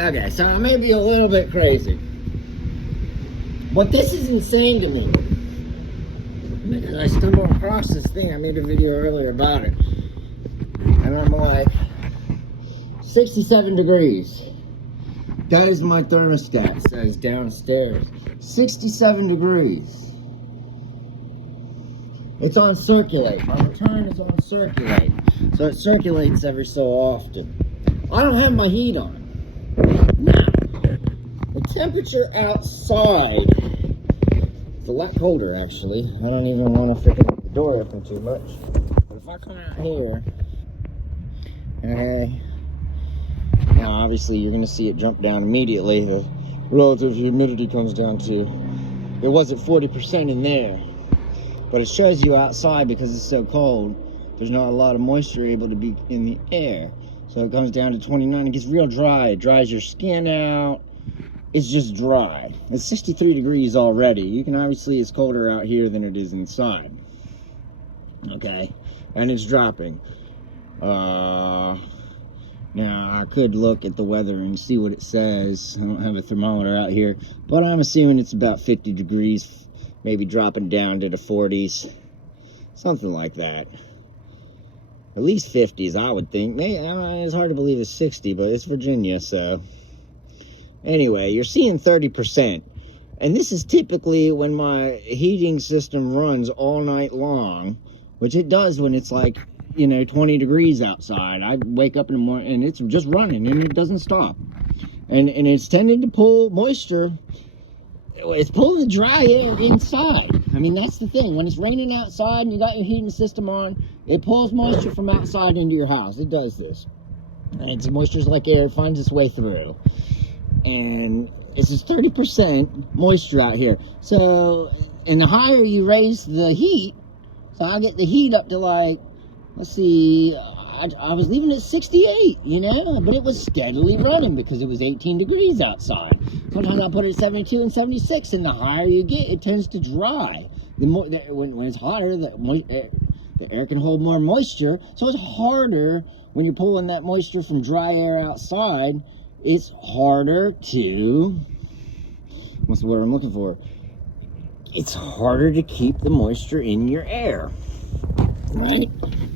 Okay, so I may be a little bit crazy, but this is insane to me. Because I stumbled across this thing, I made a video earlier about it, and I'm like, 67 degrees. That is my thermostat, says downstairs. 67 degrees. It's on circulate. My return is on circulate. So it circulates every so often. I don't have my heat on. Now, the temperature outside, it's a lot colder actually. I don't even want to freaking leave the door open too much. But if I come out here, okay, now obviously you're going to see it jump down immediately. The relative humidity comes down to, it was at 40% in there. But it shows you outside, because it's so cold, there's not a lot of moisture able to be in the air. So it comes down to 29. It gets real dry. It dries your skin out. It's just dry. It's 63 degrees already. You can obviously, it's colder out here than it is inside. Okay? And it's dropping. Now, I could look at the weather and see what it says. I don't have a thermometer out here. But I'm assuming it's about 50 degrees. Maybe dropping down to the 40s, something like that. At least 50s, I would think. Maybe, it's hard to believe it's 60, but it's Virginia, so. Anyway, you're seeing 30%. And this is typically when my heating system runs all night long, which it does when it's like, 20 degrees outside. I wake up in the morning and it's just running and it doesn't stop. And it's tending to pull moisture. It's pulling the dry air inside. I mean, that's the thing. When it's raining outside and you got your heating system on, it pulls moisture from outside into your house. It does this. And it's moisture's like air. It finds its way through. And it's just 30% moisture out here. So, and the higher you raise the heat, so I get the heat up to like, let's see, I was leaving at 68, but it was steadily running because it was 18 degrees outside. Sometimes I'll put it at 72 and 76, and the higher you get, it tends to dry. The more, when it's hotter, the air can hold more moisture, so it's harder when you're pulling that moisture from dry air outside. It's harder to, what's the word I'm looking for? It's harder to keep the moisture in your air. Right?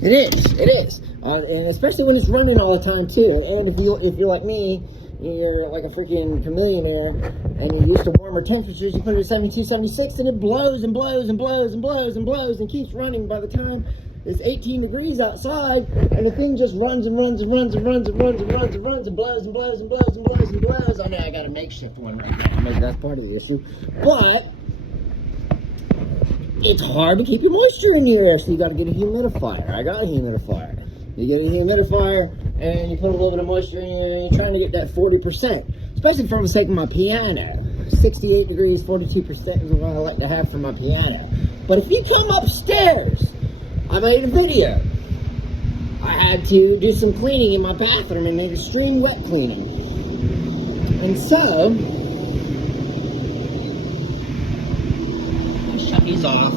It is. And especially when it's running all the time too. And if you're like me, you're like a freaking chameleonaire, and you're used to warmer temperatures, you put it at 72, 76, and it blows and blows and blows and blows and blows and keeps running. By the time it's 18 degrees outside, and the thing just runs and runs and runs and runs and runs and runs and runs and blows and blows and blows and blows and blows. I know I got a makeshift one right now. Maybe that's part of the issue. But it's hard to keep your moisture in your air, so you got to get a humidifier. I got a humidifier. You get a humidifier, and you put a little bit of moisture in your air, and you're trying to get that 40%. Especially for the sake of my piano. 68 degrees, 42% is what I like to have for my piano. But if you come upstairs, I made a video. I had to do some cleaning in my bathroom and made extreme wet cleaning. And so, shut these off.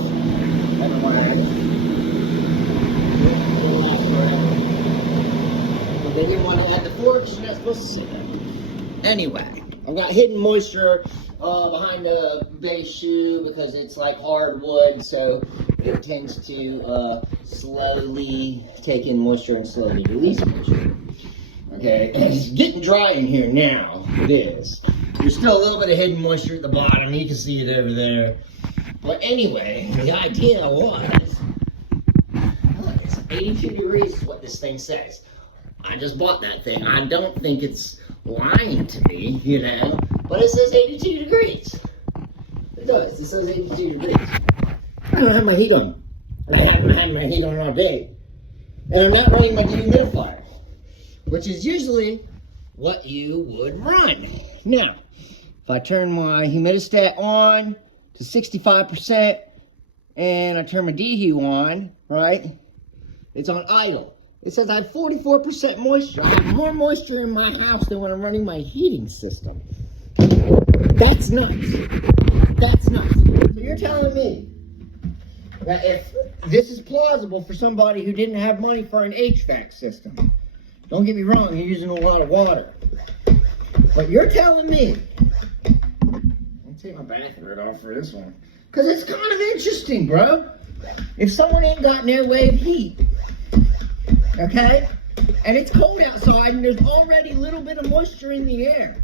They didn't want to add the forks, you're not supposed to see that. Anyway, I've got hidden moisture behind the base shoe because it's like hardwood, so it tends to slowly take in moisture and slowly release moisture. Okay, it's getting dry in here now. It is. There's still a little bit of hidden moisture at the bottom. You can see it over there. But anyway, the idea was, look, it's 82 degrees is what this thing says. I just bought that thing. I don't think it's lying to me, but it says 82 degrees. It does. It says 82 degrees. I don't have my heat on. I haven't had my heat on all day. And I'm not running my dehumidifier, which is usually what you would run. Now, if I turn my humidistat on to 65% and I turn my dehu on, right, it's on idle. It says I have 44% moisture. I have more moisture in my house than when I'm running my heating system. That's nuts. That's nuts. So you're telling me that if this is plausible for somebody who didn't have money for an HVAC system, don't get me wrong, you're using a lot of water. But you're telling me, I'll take my bathroom off for this one, because it's kind of interesting, bro. If someone ain't got near wave heat, okay, and it's cold outside and there's already a little bit of moisture in the air,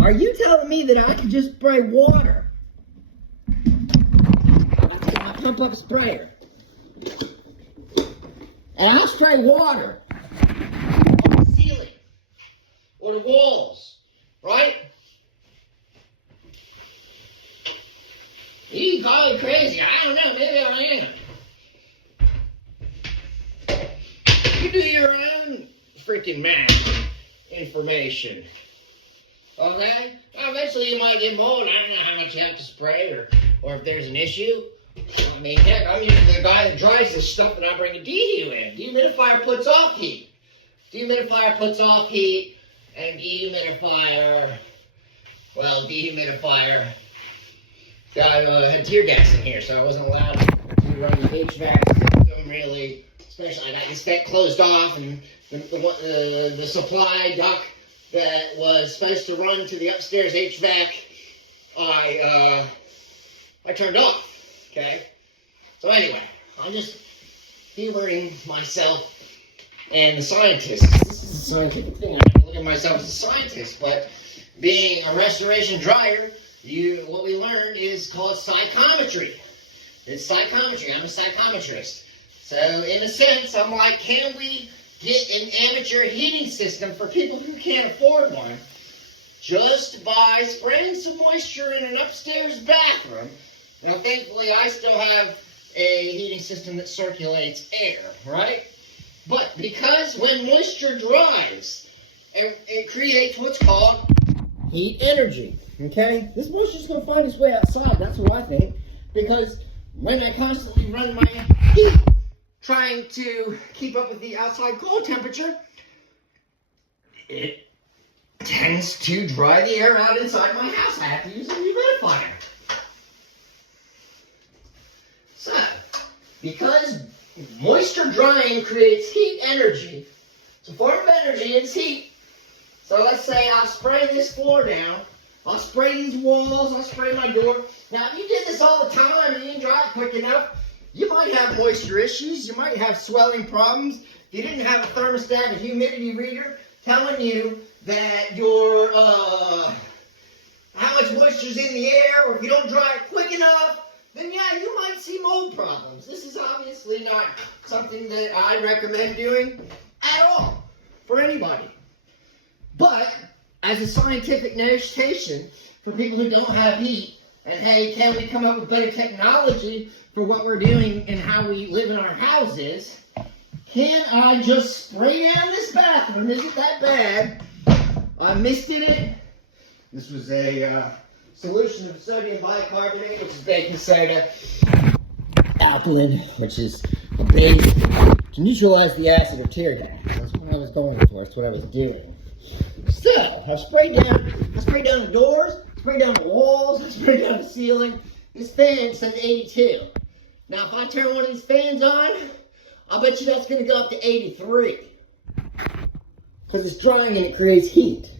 are you telling me that I could just spray water? I'll take my pump up sprayer, and I'll spray water on the ceiling or the walls, right? You call it crazy. I don't know. Maybe I am. You do your own freaking math information. Okay? Well, eventually you might get mold. I don't know how much you have to spray or if there's an issue. I mean, heck, I'm usually the guy that dries this stuff and I bring a dehu in. Dehumidifier puts off heat. Dehumidifier puts off heat, and dehumidifier I had tear gas in here, so I wasn't allowed to run the HVAC system really. Especially, I got this vent closed off, and the supply duct that was supposed to run to the upstairs HVAC, I turned off. Okay. So anyway, I'm just humoring myself and the scientists. This is a scientific thing. I don't look at myself as a scientist, but being a restoration dryer, what we learned is called psychometry. It's psychometry. I'm a psychometrist. So in a sense, I'm like, can we get an amateur heating system for people who can't afford one just by spraying some moisture in an upstairs bathroom? Now, thankfully, I still have a heating system that circulates air, right? But because when moisture dries, it creates what's called heat energy. Okay? This moisture's going to find its way outside, that's what I think. Because when I constantly run my heat, trying to keep up with the outside cold temperature, it tends to dry the air out inside my house. I have to use a humidifier. So, because moisture drying creates heat energy, it's a form of energy, it's heat. So let's say I'll spray this floor down, I'll spray these walls, I'll spray my door. Now, if you did this all the time and you didn't dry it quick enough, you might have moisture issues, you might have swelling problems. If you didn't have a thermostat, a humidity reader telling you that your, how much moisture's in the air, or if you don't dry it quick enough, then yeah, you might see mold problems. This is obviously not something that I recommend doing at all for anybody. But as a scientific notation for people who don't have heat, and hey, can we come up with better technology for what we're doing and how we live in our houses, can I just spray down this bathroom? Is it that bad? I misted it. This was a solution of sodium bicarbonate, which is baking soda, alkaline, which is a base to neutralize the acid or tear gas. That's what I was going for. That's what I was doing. So, I sprayed down the doors, sprayed down the walls, I sprayed down the ceiling. This fan says 82. Now, if I turn one of these fans on, I'll bet you that's going to go up to 83. Because it's drying and it creates heat.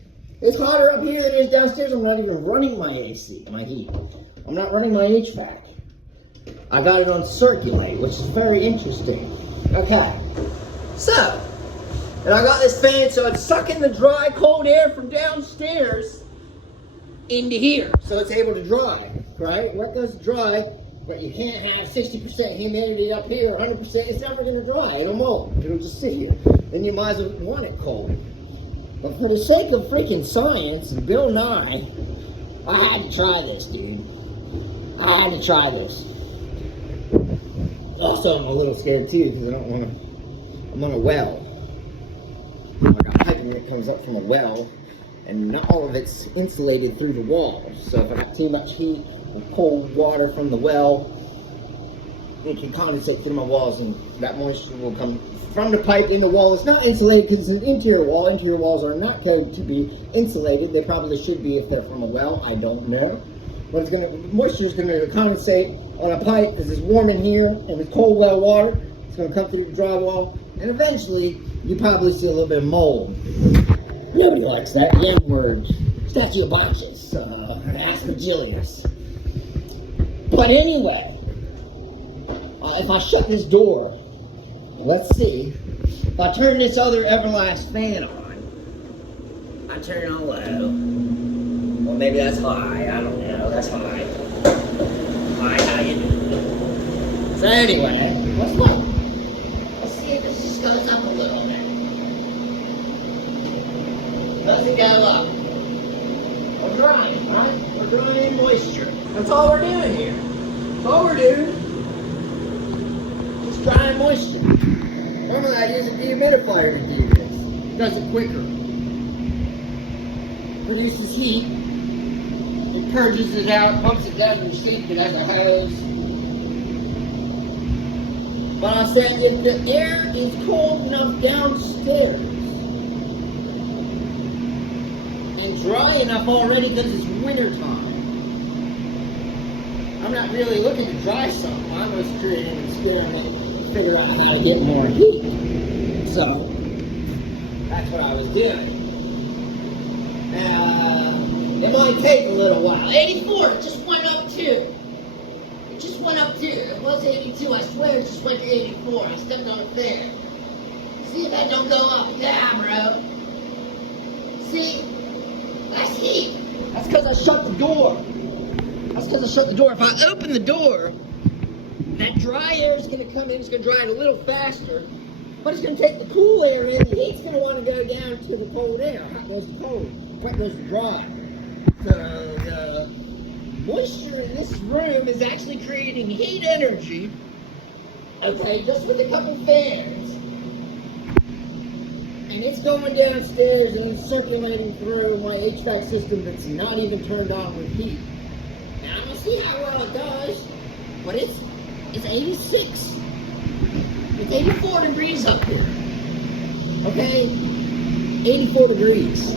It's hotter up here than it is downstairs. I'm not even running my AC, my heat. I'm not running my HVAC. I got it on circulate, which is very interesting. Okay, so, and I got this fan, so it's sucking the dry, cold air from downstairs into here, so it's able to dry, right? What does dry, but you can't have 60% humidity up here, 100%, it's never going to dry, it'll mold, it'll just sit here. Then you might as well want it cold. But for the sake of freaking science and Bill Nye, I had to try this, dude. I had to try this. Also, I'm a little scared too, because I don't want to, I'm on a well. I got piping that comes up from a well, and not all of it's insulated through the walls. So if I got too much heat or cold water from the well, it can condensate through my walls, and that moisture will come from the pipe in the wall. It's not insulated because it's an interior wall. Interior walls are not coded to be insulated. They probably should be if they're from a well. I don't know. But moisture is going to condensate on a pipe because it's warm in here and it's cold well water. It's going to come through the drywall, and eventually you probably see a little bit of mold. Nobody complex, that M word, Stachybotrys, Aspergillus. But anyway, if I shut this door, let's see, if I turn this other Everlast fan on, I turn it on low, well maybe that's high, I don't know, that's high. Hi, how you doing? So anyway, let's look. Let's see if this just goes up a little bit. Does it go up? We're drying, right? We're drying moisture. That's all we're doing here. That's all we're doing. Just drying moisture. Normally I use a dehumidifier to do this. It does it quicker. Produces heat. It purges it out, pumps it down to the sink. It has a hose. But I said if the air is cold enough downstairs and dry enough already because it's winter time, I'm not really looking to dry something. I was creating an experiment to figure out how to get more heat. So that's what I was doing. It might take a little while. 84, it just went up 2. It just went up 2. It was 82, I swear it just went to 84. I stepped on a fan. See if that don't go up. Yeah, bro. See? That's heat. That's because I shut the door. That's because I shut the door. If I open the door, that dry air is going to come in. It's going to dry it a little faster. But it's going to take the cool air in. The heat's going to want to go down to the cold air. Hot goes to cold. Hot goes to dry. So the moisture in this room is actually creating heat energy, okay, just with a couple fans. And it's going downstairs and it's circulating through my HVAC system that's not even turned on with heat. Now I'm going to see how well it does, but it's 86. It's 84 degrees up here. Okay? 84 degrees.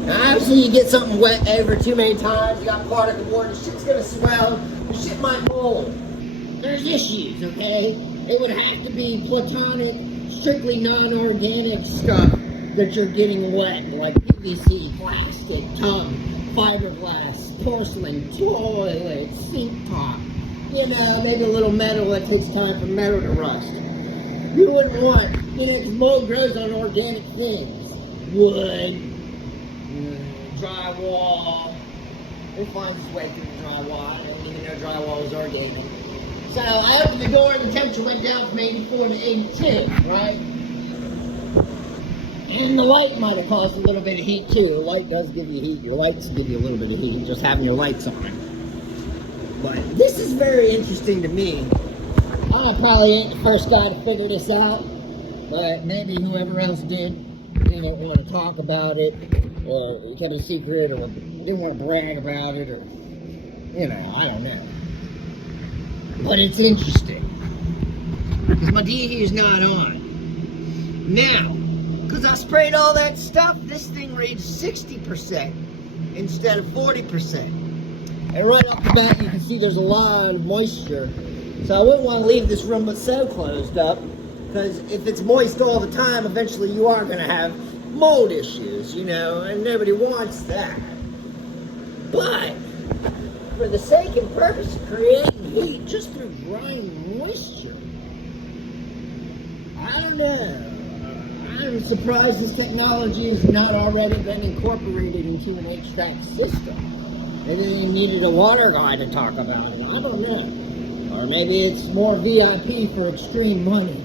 Now, obviously, you get something wet over too many times, you got particle board, the shit's gonna swell, the shit might mold. There's issues, okay? It would have to be platonic, strictly non-organic stuff that you're getting wet, like PVC, plastic, tub, fiberglass, porcelain, toilet, sink top. You know, maybe a little metal that takes time for metal to rust. You wouldn't want, because mold grows on organic things. Wood, drywall. It finds its way through the drywall. I didn't even know drywall was organic. So I opened the door and the temperature went down from 84 to 82, right? And the light might have caused a little bit of heat too. The light does give you heat. Your lights give you a little bit of heat, just having your lights on. But this is very interesting to me. I probably ain't the first guy to figure this out, but maybe whoever else didn't want to talk about it, or kept a secret, or didn't want to brag about it, or, you know, I don't know. But it's interesting, because my dehu's not on. Now, because I sprayed all that stuff, this thing reads 60% instead of 40%. And right off the bat, you can see there's a lot of moisture. So I wouldn't want to leave this room but so closed up, because if it's moist all the time, eventually you are going to have mold issues, you know, and nobody wants that. But for the sake and purpose of creating heat just through drying moisture, I don't know. I'm surprised this technology has not already been incorporated into an HVAC system. Maybe they needed a water guy to talk about it. I don't know. Or maybe it's more VIP for extreme money.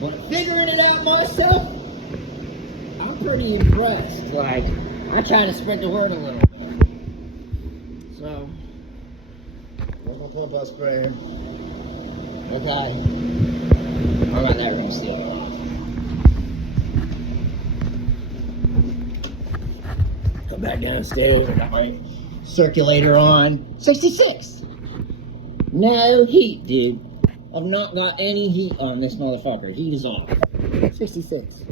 But figuring it out myself, I'm pretty impressed. Like, I try to spread the word a little bit. So, where's my pump out sprayer? Okay. How about that room seal? Come back downstairs. I got my circulator on. 66. No heat, dude. I've not got any heat on this motherfucker. Heat is off. 66.